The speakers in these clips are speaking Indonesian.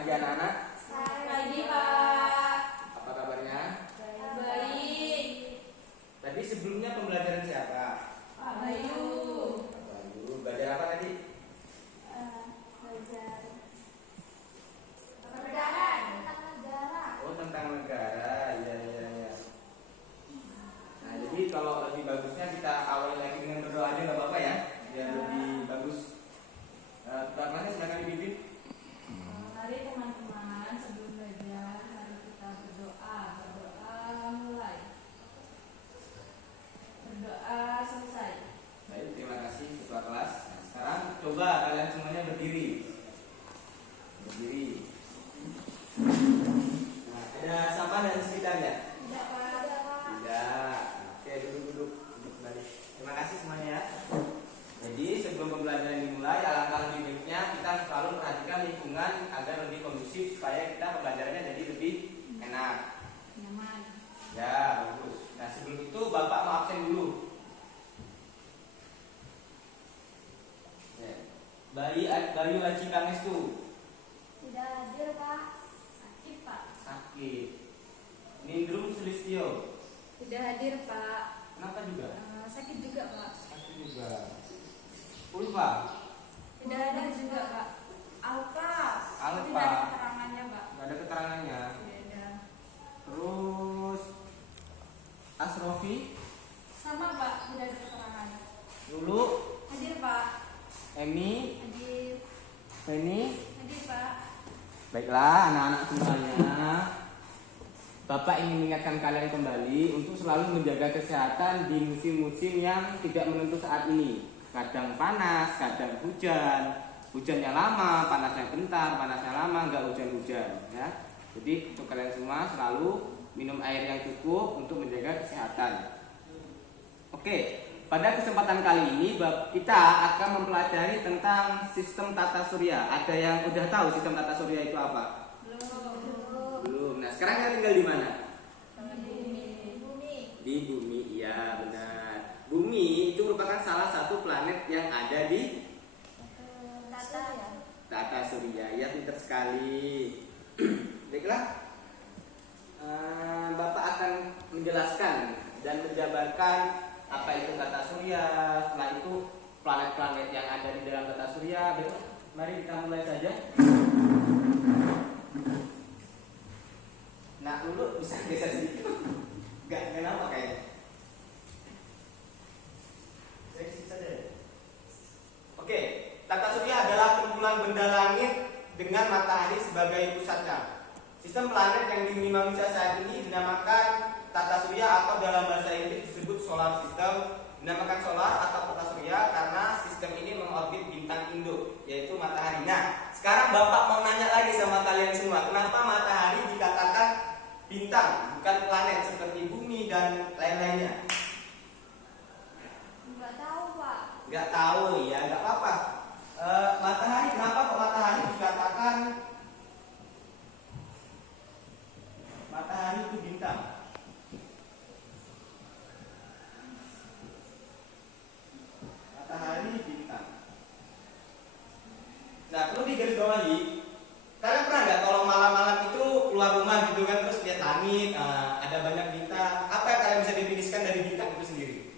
pagi anak-anak. Pagi Pak. Apa kabarnya? Baik. Tadi sebelumnya pembelajaran siapa? Pak Bayu. Pak Bayu. Belajar apa tadi? Belajar kemerdekaan tentang negara. Oh, tentang negara. Iya. Nah, jadi kalau lebih bagusnya kita awali lagi dengan berdoa aja, nggak apa-apa ya, biar lebih bagus. Pertama silakan dipimpin. Mari teman-teman, sebelum belajar mari kita berdoa. Berdoa mulai. Berdoa selesai. Baik, terima kasih ketua kelas. Nah, sekarang coba kalian semuanya berdiri. Nah, ada sampah dan sekitarnya? Tidak Pak. Tidak. Oke, duduk kembali. Terima kasih semuanya ya. Jadi sebelum pembelajaran dimulai, alangkah lebih baiknya kita selalu perhatikan lingkungan agar lebih kondusif supaya kita pembelajarannya jadi lebih enak. Nyaman. Ya, bagus. Nah, sebelum itu Bapak mau absen dulu. Ya. Bayu Haji Pangestu. Tidak hadir Pak. Sakit Pak. Sakit. Nindrum Sulistyo. Tidak hadir Pak. Kenapa juga? Sakit juga Pak. Sakit juga. Ulfa. Tidak hadir juga Pak. Alfa. Alfa. Tidak ada keterangannya Pak. Gak ada keterangannya. Tidak ada. Terus Asrofi. Sama Pak. Tidak ada keterangannya. Lulu. Hadir Pak. Emi. Hadir. Feni. Hadir Pak. Baiklah anak-anak semuanya, Bapak ingin mengingatkan kalian kembali untuk selalu menjaga kesehatan di musim-musim yang tidak menentu saat ini. Kadang panas, kadang hujan, hujannya lama, panasnya bentar, panasnya lama, nggak hujan-hujan ya. Jadi untuk kalian semua selalu minum air yang cukup untuk menjaga kesehatan. Oke, pada kesempatan kali ini kita akan mempelajari tentang sistem tata surya. Ada yang udah tahu sistem tata surya itu apa? Belum. Nah, sekarang kita tinggal di mana? Di bumi, iya benar. Bumi itu merupakan salah satu planet yang ada di tata surya. Ya, pintar sekali. Baiklah, Bapak akan menjelaskan dan menjabarkan apa itu tata surya. Setelah itu planet-planet yang ada di dalam tata surya. Baiklah, mari kita mulai saja. Nah, dulu bisa geser sedikit. Gak kenapa kayaknya. Sedikit saja. Oke, tata surya adalah kumpulan benda langit dengan matahari sebagai pusatnya. Sistem planet yang dihuni manusia saat ini dinamakan tata surya atau dalam bahasa Inggris disebut solar system. Dinamakan solar atau tata surya karena sistem ini mengorbit bintang induk, yaitu matahari. Nah, sekarang Bapak mau nanya lagi sama kalian semua, kenapa matahari dikatakan bintang, bukan planet seperti bumi dan lain-lainnya? Enggak tahu Pak. Nggak tahu ya, nggak apa-apa. Matahari, kenapa kok matahari dikatakan matahari itu bintang? Matahari bintang. Nah, perlu digarisbawahi. Kalian pernah nggak kalau malam-malam itu keluar rumah gitu kan, terus lihat langit, ada banyak bintang. Apa yang kalian bisa definisikan dari bintang itu sendiri?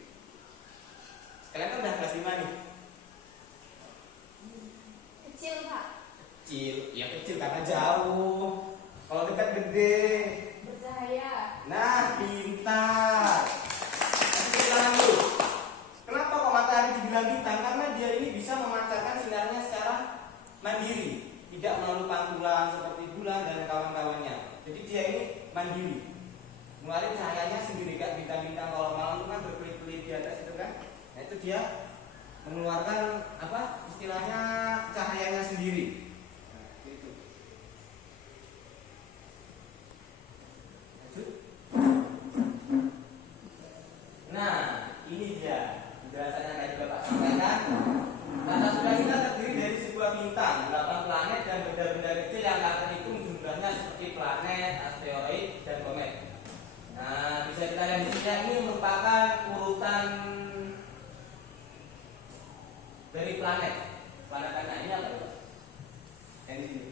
Kalian kan udah kelas 5 nih. Kecil Pak. Kecil, ya kecil karena jauh. Kalau dekat gede. Bercahaya. Nah, pintar. Nanti ulangan dulu. Kenapa kok matahari dibilang bintang? Karena dia ini bisa memancarkan sinarnya secara mandiri, tidak melalui pantulan seperti bulan dan kawan-kawannya. Jadi dia ini mandiri, mengeluarkan cahayanya sendiri. Kan bintang-bintang kalau malam itu kan berkelip-kelip di atas itu kan. Nah, itu dia mengeluarkan apa? Istilahnya cahayanya sendiri. Nah, gitu. Lanjut. Nah, ini dia penjelasannya tadi Bapak sampaikan. Tata surya kita terdiri dari sebuah bintang, 8 planet dan benda-benda kecil yang tak terhitung jumlahnya seperti planet, asteroid, dan komet. Nah, bisa kita lihat di sini, ini merupakan urutan dari planet. Planet ini apa ya? Yang di sini.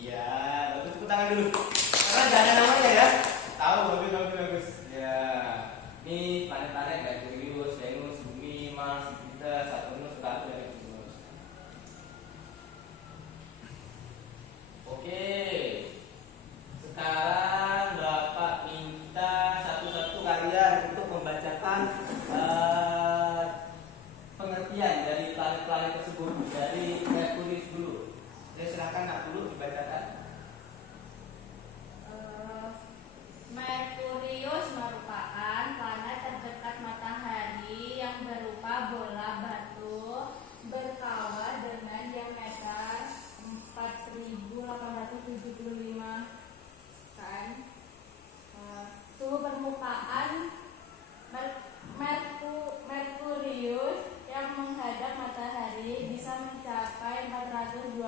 Iya, bagus, tepuk tangan dulu. Karena nggak ada namanya ya. Tahu, bagus, bagus, bagus. Ya, ini planet-planet Merkurius, Venus, Bumi, Mars, Jupiter, Saturnus, Uranus, dan Neptunus. Oke, sekarang Bapak minta satu-satu kalian untuk membacakan pengertian dari planet-planet tersebut dari Merkurius dulu. Saya silakan nak dulu dibacakan. Merkurius merupakan planet terdekat matahari yang berupa bola batu berkawah dengan diameter 4.875 kan. Suhu permukaan Merkurius yang menghadap matahari bisa mencapai 425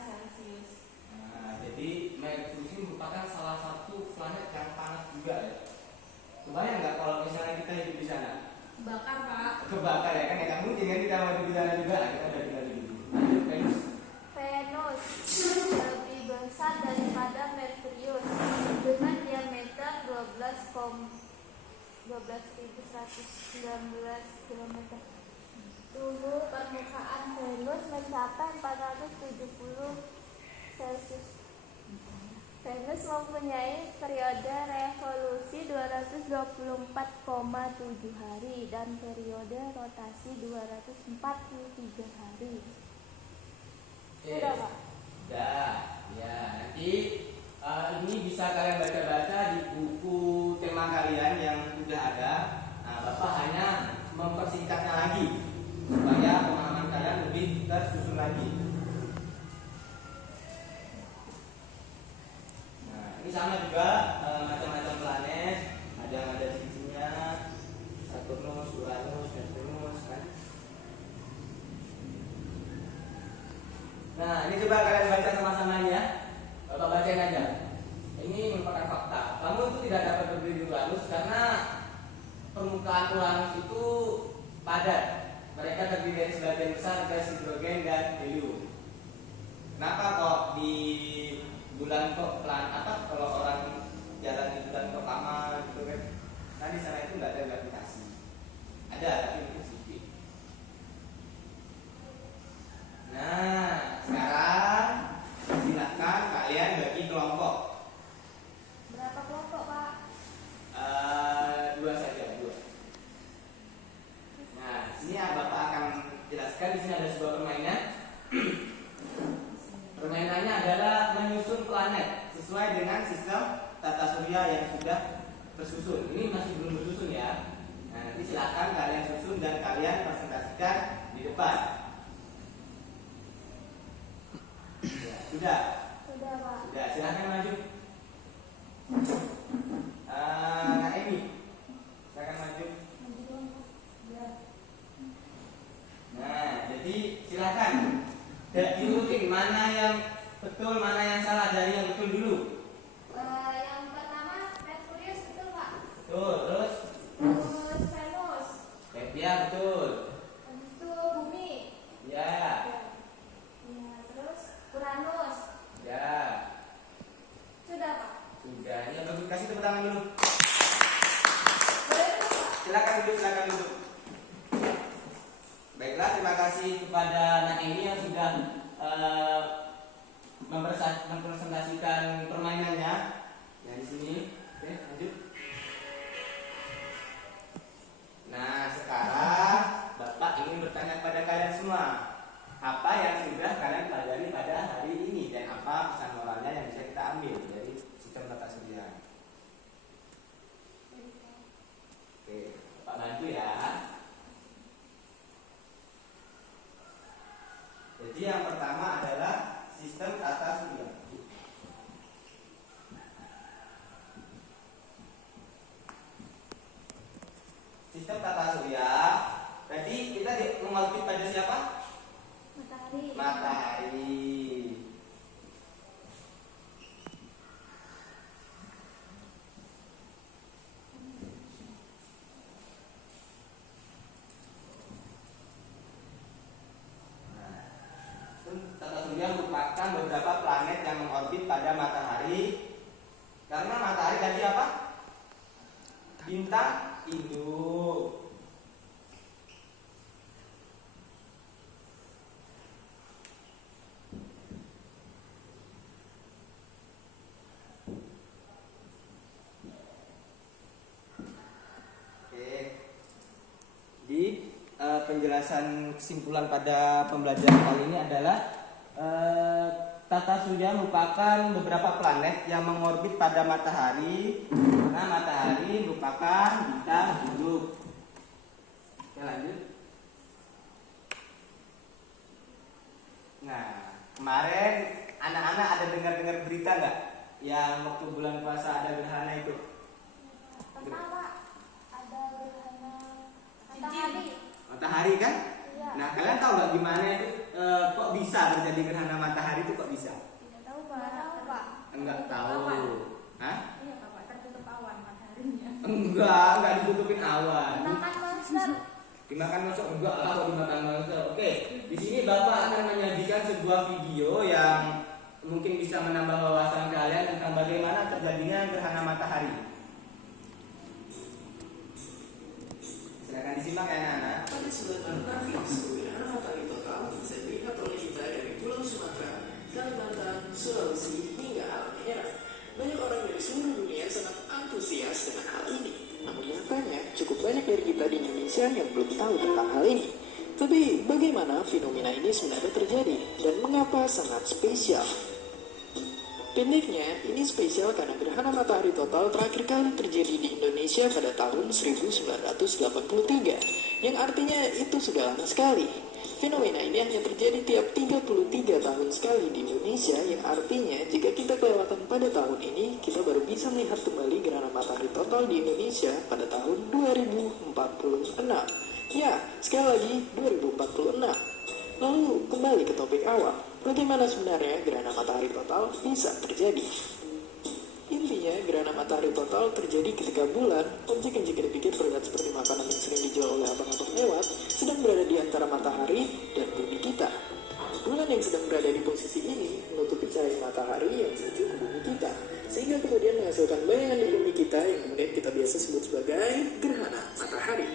Celcius. Nah, jadi Merkurius ini merupakan salah satu planet yang panas juga ya. Kebayang nggak kalau misalnya kita hidup di sana? Bakar, Pak. Kebakar ya kan? Nggak mungkin kan kita mau hidup di sana juga. Kita udah tinggal di bumi. Lanjut, Venus. Venus lebih besar daripada Merkurius dengan diameter 12.119 km. Suhu permukaan Venus mencapai 470 Celcius. Venus mempunyai periode revolusi 224,7 hari dan periode rotasi 243 hari. Sudah, Pak? Sudah. Ya, nanti ini bisa kalian baca-baca di buku tema kalian yang sudah ada. Nah, Bapak hanya mempersingkatnya lagi supaya pemahaman kalian lebih tersusun lagi. Nah, ini sama juga macam-macam planet, ada yang ada sisinya, Saturnus, Uranus, Neptunus kan. Nah, ini coba kalian baca sama-sama ya. Bapak bacain aja. Ini merupakan fakta. Kamu itu tidak dapat berdiri di Uranus karena permukaan Uranus itu padat. Mereka terdiri dari sebagian besar gas hidrogen dan helium. Kenapa kok di bulan kok kalau orang jalan di bulan kok lama gitu kan? Nah di sana itu nggak ada gravitasi. Ada tapi mungkin sedikit. Nah sekarang silakan kalian bagi kelompok. Berapa kelompok, Pak? Dua saja, dua. Nah, sini Bapak akan jelaskan. Di sini ada sebuah permainan. Permainannya adalah menyusun planet sesuai dengan sistem tata surya yang sudah tersusun. Ini masih belum tersusun ya. Nah, nanti silakan kalian susun dan kalian presentasikan di depan. Ya, sudah. Sudah, Pak. Sudah, silakan maju. Nah, ini silakan maju. Nah, jadi silakan. Diurutin mana yang betul, mana yang salah dari yang betul dulu. Yang pertama Merkurius, betul, Pak? Betul, terus? Terus Venus. Ya, betul. Habis itu Bumi. Ya, Ya, terus Uranus. ya. Sudah, Pak. Sudah, ini yang bagus, kasih tepuk tangan dulu. Boleh dulu, Pak? Silakan duduk, silakan duduk. Baiklah, terima kasih kepada anak ini yang sudah mempresentasikan permainannya. Ya di sini. Oke, lanjut. Nah, sekarang Bapak ingin bertanya kepada kalian semua. Apa yang sudah kalian pelajari pada hari ini dan apa pesan moralnya yang bisa kita ambil dari sistem tata surya? Oke, Bapak bantu ya. Jadi yang pertama adalah sistem tata surya. Sistem tata surya. Tadi kita mengorbit pada siapa? Matahari. Matahari. Tata surya merupakan beberapa planet tentang induk. Di penjelasan kesimpulan pada pembelajaran kali ini adalah tata surya merupakan beberapa planet yang mengorbit pada matahari, karena matahari merupakan bintang hidup. Oke, lanjut. Nah, kemarin anak-anak ada dengar-dengar berita nggak yang waktu bulan puasa ada gerhana itu? Pernah Pak, ada gerhana matahari. Matahari kan? Iya. Nah, kalian tahu nggak gimana itu kok bisa terjadi gerhana matahari itu kok bisa? Tidak tahu Pak. Tidak tahu Pak. Enggak tahu. Hah? Iya Pak, tertutup awan mataharinya. Enggak ditutupin awan. Makan monster. Dimakan monster enggak lah kalau dimakan monster. Oke, di sini Bapak akan menyajikan sebuah video yang mungkin bisa menambah wawasan kalian tentang bagaimana terjadinya gerhana matahari. Silakan disimak ya anak-anak. Pada 9 Maret nanti, gerhana matahari total bisa dilihat oleh kita dari Pulau Sumatera, Kalimantan, Sulawesi, hingga Halmahera. Banyak orang dari seluruh dunia sangat antusias dengan hal ini. Namun nyatanya, cukup banyak dari kita di Indonesia yang belum tahu tentang hal ini. Tapi bagaimana fenomena ini sebenarnya terjadi dan mengapa sangat spesial? Pendeknya, ini spesial karena gerhana matahari total terakhir kali terjadi di Indonesia pada tahun 1983, yang artinya itu sudah lama sekali. Fenomena ini hanya terjadi tiap 33 tahun sekali di Indonesia, yang artinya jika kita kelewatan pada tahun ini, kita baru bisa melihat kembali gerhana matahari total di Indonesia pada tahun 2046. Ya, sekali lagi 2046. Lalu kembali ke topik awal, bagaimana sebenarnya gerhana matahari total bisa terjadi? Intinya, gerhana matahari total terjadi ketika bulan, objek yang jika dipikir berat seperti makanan yang sering dijual oleh abang-abang lewat, sedang berada di antara matahari dan bumi kita. Bulan yang sedang berada di posisi ini menutupi cahaya matahari yang menuju ke bumi kita, sehingga kemudian menghasilkan bayangan di bumi kita yang kemudian kita biasa sebut sebagai gerhana matahari.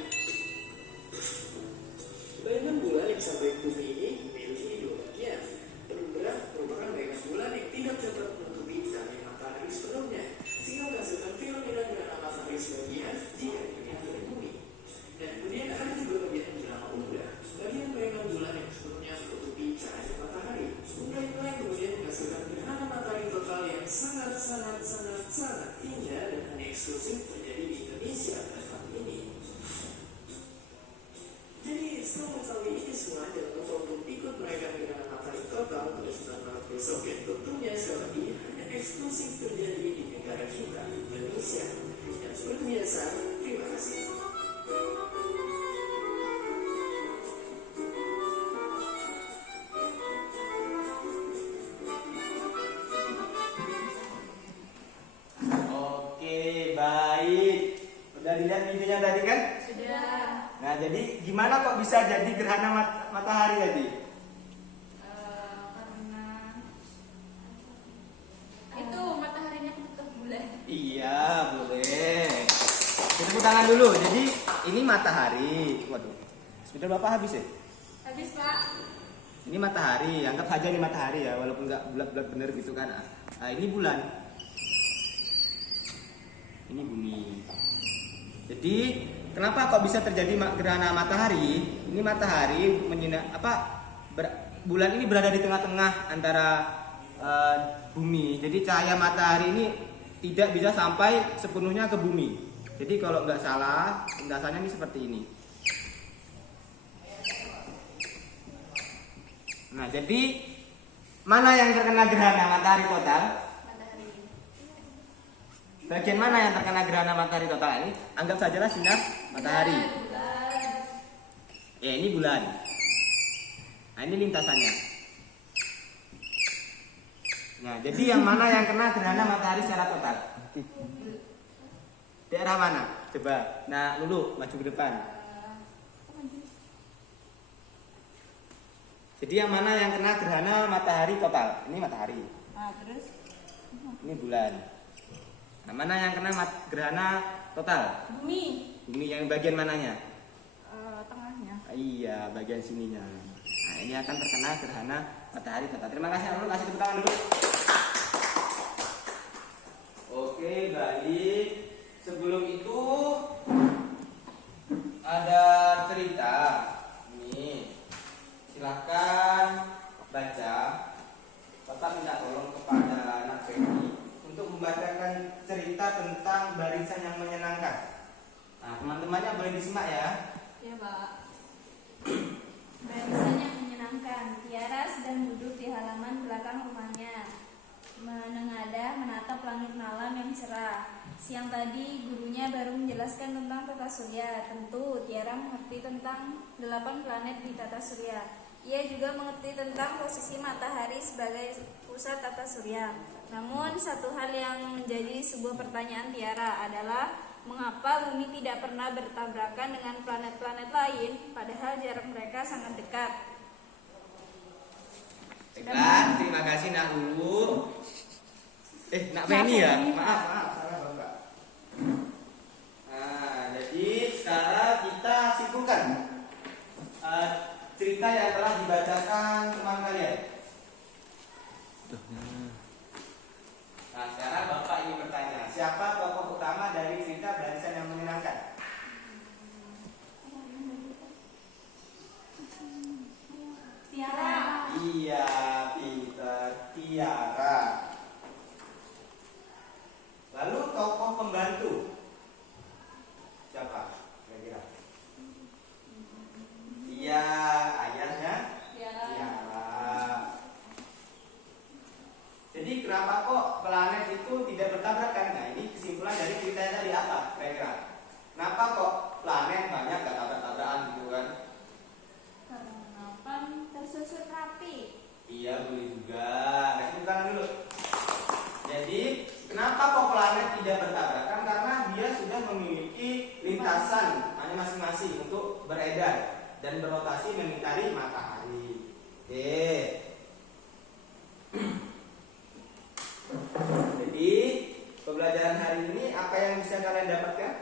Bayangan bulan yang sampai ke bumi ini memiliki dua bagian. Yang berat merupakan bayangan bulan yang tidak dapat menutupi cahaya matahari sepenuhnya, sehingga menghasilkan fenomena gerhana matahari sebagian jika dilihat dari bumi. Dan kemudian ada juga bagian yang bernama unda, bagian bayangan bulan yang sepenuhnya menutupi cahaya matahari. Unda itulah yang kemudian menghasilkan gerhana matahari total yang sangat indah dan hanya eksklusif terjadi di Indonesia pada tahun ini. Jadi setelah mengetahui ini semua dan mencoba untuk ikut merayakan gerhana matahari total pada 9 Maret besok yang tentunya sekali lagi hanya eksklusif terjadi di negara kita, Indonesia. Dan seperti biasa, terima kasih. Oke, baik. Udah dilihat videonya tadi kan? Sudah. Nah, jadi gimana kok bisa jadi gerhana matahari tadi? Karena itu mataharinya ketutup bulan. Iya, boleh. Tepuk tangan dulu. Jadi ini matahari. Waduh, sudah Bapak habis ya? Habis Pak. Ini matahari. Anggap saja ini matahari ya, walaupun nggak bulat-bulat bener gitu kan. Nah, ini bulan. Ini bumi. Jadi kenapa kok bisa terjadi gerhana matahari? Ini matahari bulan ini berada di tengah-tengah antara bumi. Jadi cahaya matahari ini tidak bisa sampai sepenuhnya ke bumi. Jadi kalau nggak salah, penjelasannya ini seperti ini. Nah, jadi mana yang terkena gerhana matahari total? Bagian mana yang terkena gerhana matahari total ini? Anggap sajalah sinar matahari. Ya, ini bulan. Nah, ini lintasannya. Nah, jadi yang mana yang kena gerhana matahari secara total? Daerah mana? Coba. Nah, Lulu maju ke depan. Jadi yang mana yang kena gerhana matahari total? Ini matahari. Nah, terus Ini bulan. Nah, mana yang kena gerhana total? Bumi. Bumi yang bagian mananya? Tengahnya. Iya, bagian sininya. Nah, ini akan terkena gerhana matahari total. Terima kasih dulu, kasih tepuk tangan dulu. Oke, baik. Sebelum itu ada cerita. Nih, silakan baca. Bapak minta tolong kepada anak Feni untuk membacakan cerita tentang barisan yang menyenangkan. Nah, teman-temannya boleh disimak ya. Ya, Pak. Barisan yang menyenangkan. Tiara sedang duduk di halaman belakang rumahnya, menengadah menatap langit malam yang cerah. Siang tadi gurunya baru menjelaskan tentang tata surya. Tentu Tiara mengerti tentang 8 planet di tata surya. Ia juga mengerti tentang posisi matahari sebagai pusat tata surya. Namun satu hal yang menjadi sebuah pertanyaan Tiara adalah mengapa bumi tidak pernah bertabrakan dengan planet-planet lain, padahal jarak mereka sangat dekat. Baiklah, terima kasih Nak Lulu. Nak Feni ya? Maaf, salah Bapak. Nah, jadi sekarang kita simpulkan cerita yang telah dibacakan teman kalian. Nah, sekarang Bapak ingin bertanya, siapa tokoh utama dari cerita barisan yang menyenangkan? Tiara. Iya, pintar, Tiara. Lalu tokoh pembantu siapa? Kira-kira? Iya, ayahnya Tiara. Jadi kenapa kok planet itu tidak bertabrakan? Nah, ini kesimpulan dari ceritanya tadi apa? Kira-kira? Kenapa kok planet banyak gak tabrak-tabrakan gitu kan? Karena kan tersusun rapi. Iya, boleh juga. Kasih tangan dulu. Jadi, kenapa kok planet tidak bertabrakan? Karena dia sudah memiliki lintasan hanya masing-masing untuk beredar dan berotasi mengitari matahari. Oke. Jadi, pembelajaran hari ini apa yang bisa kalian dapatkan?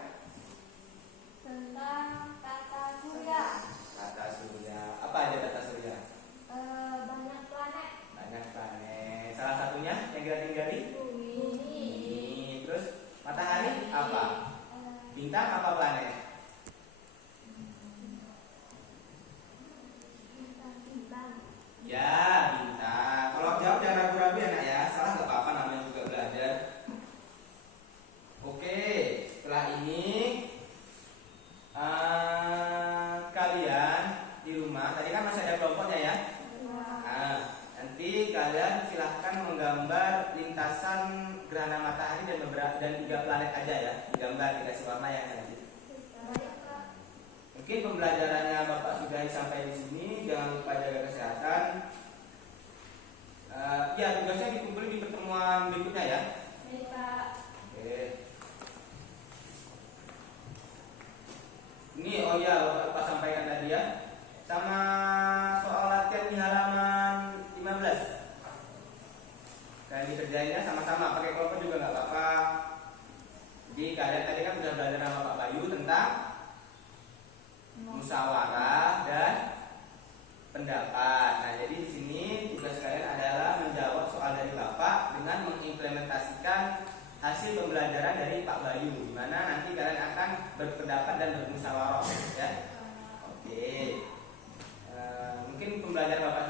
Tentang tata surya. Tata surya. Apa aja tata surya? Banyak planet. Banyak planet. Salah satunya yang kita tinggali? Bumi. Terus matahari apa? Bintang apa planet? Bintang. Ya, bintang. Kalau jawab jangan ragu-ragu ya nak ya. Salah nggak apa-apa, namanya juga belajar. Oke, setelah ini kalian di rumah tadi kan masih ada kelompoknya ya. Nah, nanti kalian silahkan menggambar lintasan gerhana matahari dan 3 planet aja ya. Digambar dikasih warna ya nanti. Mungkin pembelajarannya Bapak sudahi sampai di sini. Jangan lupa jaga kesehatan. Ya, tugasnya dikumpulin di pertemuan berikutnya ya. Baik, Pak. Oke. Ini oh ya, Bapak lupa sampaikan tadi ya. Sama soal latihan di halaman 15. Kalian dikerjainnya sama-sama, pakai kelompok juga nggak apa-apa. Jadi kalian tadi kan sudah belajar sama Pak Bayu tentang musyawarah dan pendapat. Nah, jadi di sini tugas kalian adalah menjawab soal dari Bapak dengan mengimplementasikan hasil pembelajaran dari Pak Bayu, di mana nanti kalian akan berpendapat dan bermusyawarah, ya. Oke. Mungkin pembelajaran Bapak